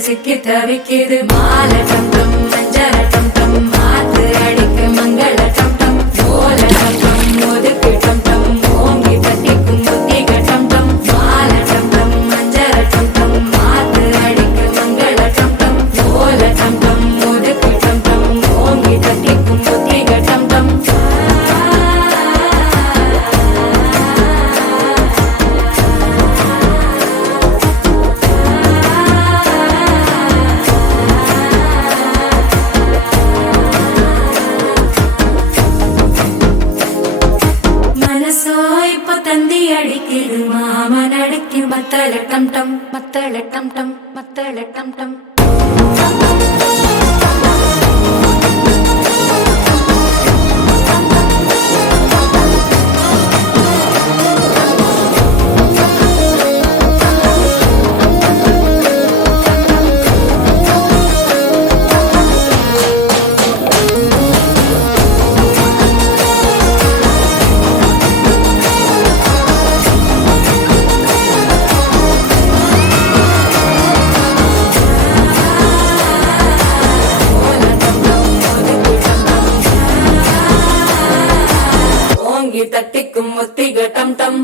சிக்கி தவிக்குது மால டம் டம் மஞ்சர டம் டம் மாத்து அடிக்க மங்கள டம் டம் ஓல டம் டம் ஒதுக்கு டம் டம் ஓங்கி தட்டிக்கும் புத்திக டம் டம் மால டம் டம் மஞ்சர டம் டம் மாத்து அடிக்க மங்கள டம் டம் ஓல டம் டம் ஒதுக்கு டம் டம் ஓங்கி தட்டிக்கும் புத்திக டம் டம் தந்தி அடிக்குது மாமன் அடிக்கு மத்தள டம் டம் மத்தள டம் டம் மத்தள டம் டம் தட்டிக்கும் முத்திக டம் டம்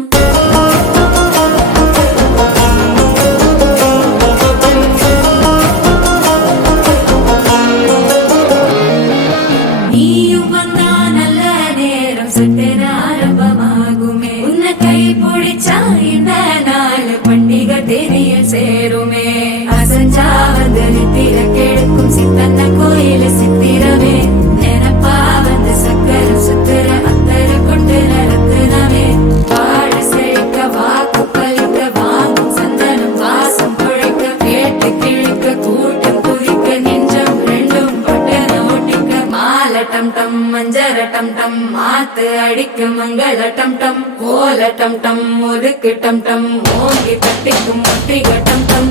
நீயும் வந்தா நல்ல நேரம் சட்டென ஆரம்பமாகுமே உன்னை கை பிடிச்சா இந்த நாள் பண்டிகை தேனியில் சேருமே அசஞ்சா வந்து நித்திர கெடுக்கும் சித்தன்ன கோயில சித்திரமே நினைப்பா வந்து சக்கர சுத்துற டம் டம் மஞ்சர டம் டம் மாத்து அடிக்க மங்கள டம் டம் ஓல டம் டம் ஒதுக்கு டம் டம் ஓங்கி தட்டிக்கும் முத்திக டம் டம்